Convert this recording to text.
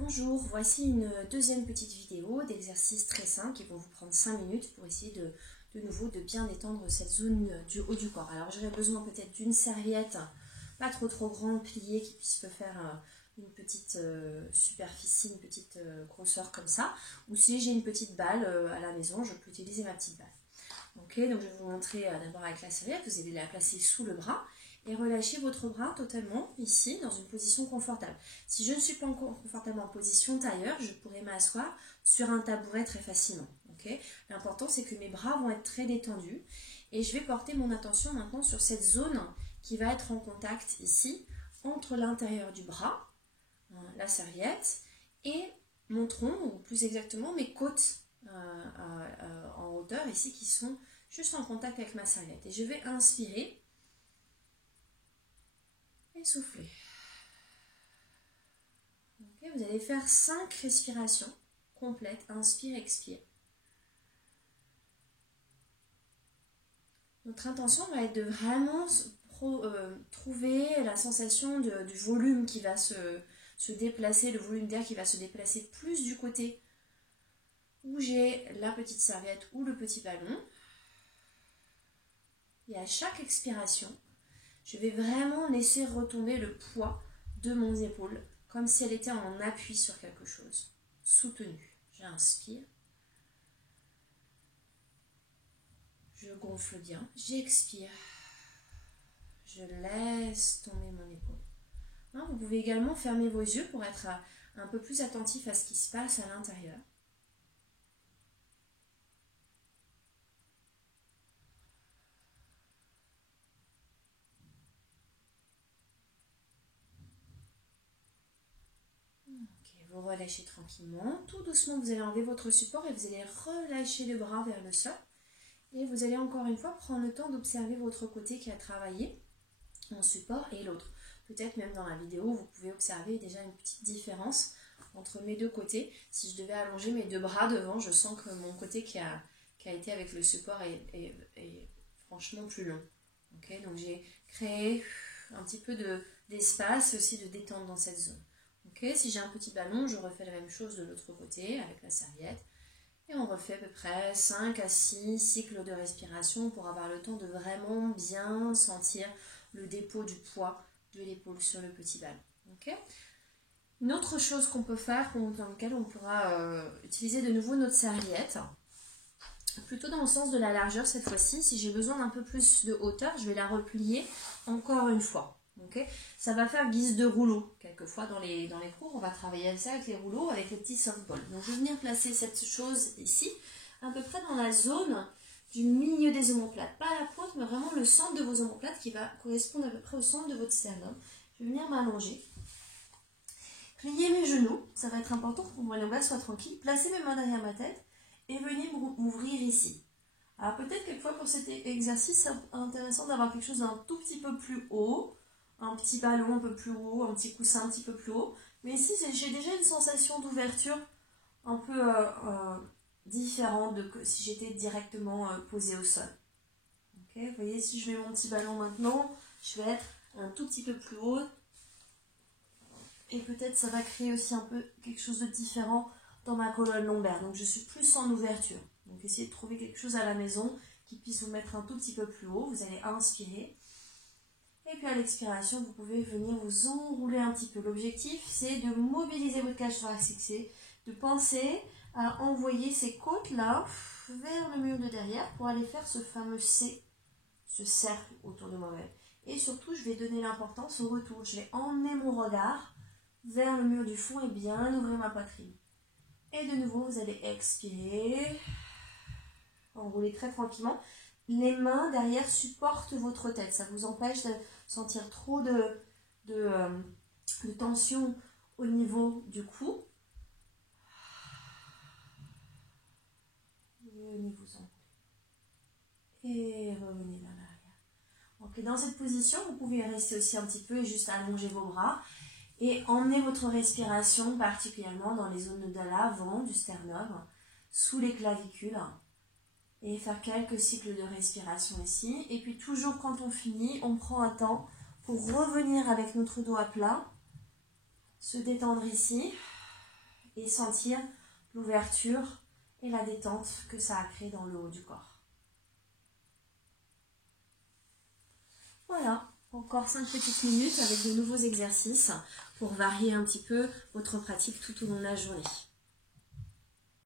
Bonjour, voici une deuxième petite vidéo d'exercices très simples qui vont vous prendre 5 minutes pour essayer de nouveau de bien détendre cette zone du haut du corps. Alors j'aurais besoin peut-être d'une serviette pas trop grande, pliée, qui puisse me faire une petite superficie, une petite grosseur comme ça. Ou si j'ai une petite balle à la maison, je peux utiliser ma petite balle. Ok, donc je vais vous montrer d'abord avec la serviette, vous allez la placer sous le bras et relâchez votre bras totalement ici dans une position confortable. Si je ne suis pas encore confortable en position tailleur, je pourrais m'asseoir sur un tabouret très facilement. Okay, l'important c'est que mes bras vont être très détendus et je vais porter mon attention maintenant sur cette zone qui va être en contact ici entre l'intérieur du bras, la serviette et mon tronc, ou plus exactement mes côtes en hauteur ici qui sont juste en contact avec ma serviette. Et je vais inspirer et souffler. Okay, vous allez faire 5 respirations complètes. Inspire, expire. Notre intention va être de vraiment trouver la sensation du volume qui va se déplacer, le volume d'air qui va se déplacer plus du côté où j'ai la petite serviette ou le petit ballon. Et à chaque expiration, je vais vraiment laisser retomber le poids de mon épaule, comme si elle était en appui sur quelque chose, soutenue. J'inspire. Je gonfle bien. J'expire. Je laisse tomber mon épaule. Vous pouvez également fermer vos yeux pour être un peu plus attentif à ce qui se passe à l'intérieur. Vous relâchez tranquillement. Tout doucement, vous allez enlever votre support et vous allez relâcher le bras vers le sol. Et vous allez encore une fois prendre le temps d'observer votre côté qui a travaillé en support et l'autre. Peut-être même dans la vidéo, vous pouvez observer déjà une petite différence entre mes deux côtés. Si je devais allonger mes deux bras devant, je sens que mon côté qui a été avec le support est franchement plus long. Okay, donc j'ai créé un petit peu d'espace aussi de détente dans cette zone. Okay, si j'ai un petit ballon, je refais la même chose de l'autre côté avec la serviette. Et on refait à peu près 5 à 6 cycles de respiration pour avoir le temps de vraiment bien sentir le dépôt du poids de l'épaule sur le petit ballon. Okay, une autre chose qu'on peut faire, dans laquelle on pourra utiliser de nouveau notre serviette, plutôt dans le sens de la largeur cette fois-ci. Si j'ai besoin d'un peu plus de hauteur, je vais la replier encore une fois. Okay, ça va faire guise de rouleau. Quelquefois dans les cours, on va travailler ça avec les rouleaux, avec les petits softballs. Donc je vais venir placer cette chose ici, à peu près dans la zone du milieu des omoplates. Pas à la pointe, mais vraiment le centre de vos omoplates qui va correspondre à peu près au centre de votre sternum. Je vais venir m'allonger. Plier mes genoux, ça va être important pour que mon lombaire soit tranquille. Placer mes mains derrière ma tête et venir m'ouvrir ici. Alors peut-être quelquefois pour cet exercice, c'est intéressant d'avoir quelque chose d'un tout petit peu plus haut. Un petit ballon un peu plus haut, un petit coussin un petit peu plus haut. Mais ici, j'ai déjà une sensation d'ouverture un peu différente de que si j'étais directement posée au sol. Okay, vous voyez, si je mets mon petit ballon maintenant, je vais être un tout petit peu plus haut. Et peut-être ça va créer aussi un peu quelque chose de différent dans ma colonne lombaire. Donc je suis plus en ouverture. Donc essayez de trouver quelque chose à la maison qui puisse vous mettre un tout petit peu plus haut. Vous allez inspirer. Et puis à l'expiration, vous pouvez venir vous enrouler un petit peu. L'objectif, c'est de mobiliser votre cage thoracique, de penser à envoyer ces côtes-là vers le mur de derrière pour aller faire ce fameux C, ce cercle autour de moi-même. Et surtout, je vais donner l'importance au retour. Je vais emmener mon regard vers le mur du fond et bien ouvrir ma poitrine. Et de nouveau, vous allez expirer, enrouler très tranquillement. Les mains derrière supportent votre tête. Ça vous empêche de sentir trop de tension au niveau du cou. Venez-vous-en. Et revenez vers l'arrière. Okay, dans cette position, vous pouvez rester aussi un petit peu et juste allonger vos bras. Et emmenez votre respiration particulièrement dans les zones de l'avant du sternum, sous les clavicules. Et faire quelques cycles de respiration ici. Et puis toujours quand on finit, on prend un temps pour revenir avec notre dos à plat, se détendre ici, et sentir l'ouverture et la détente que ça a créé dans le haut du corps. Voilà, encore 5 petites minutes avec de nouveaux exercices pour varier un petit peu votre pratique tout au long de la journée.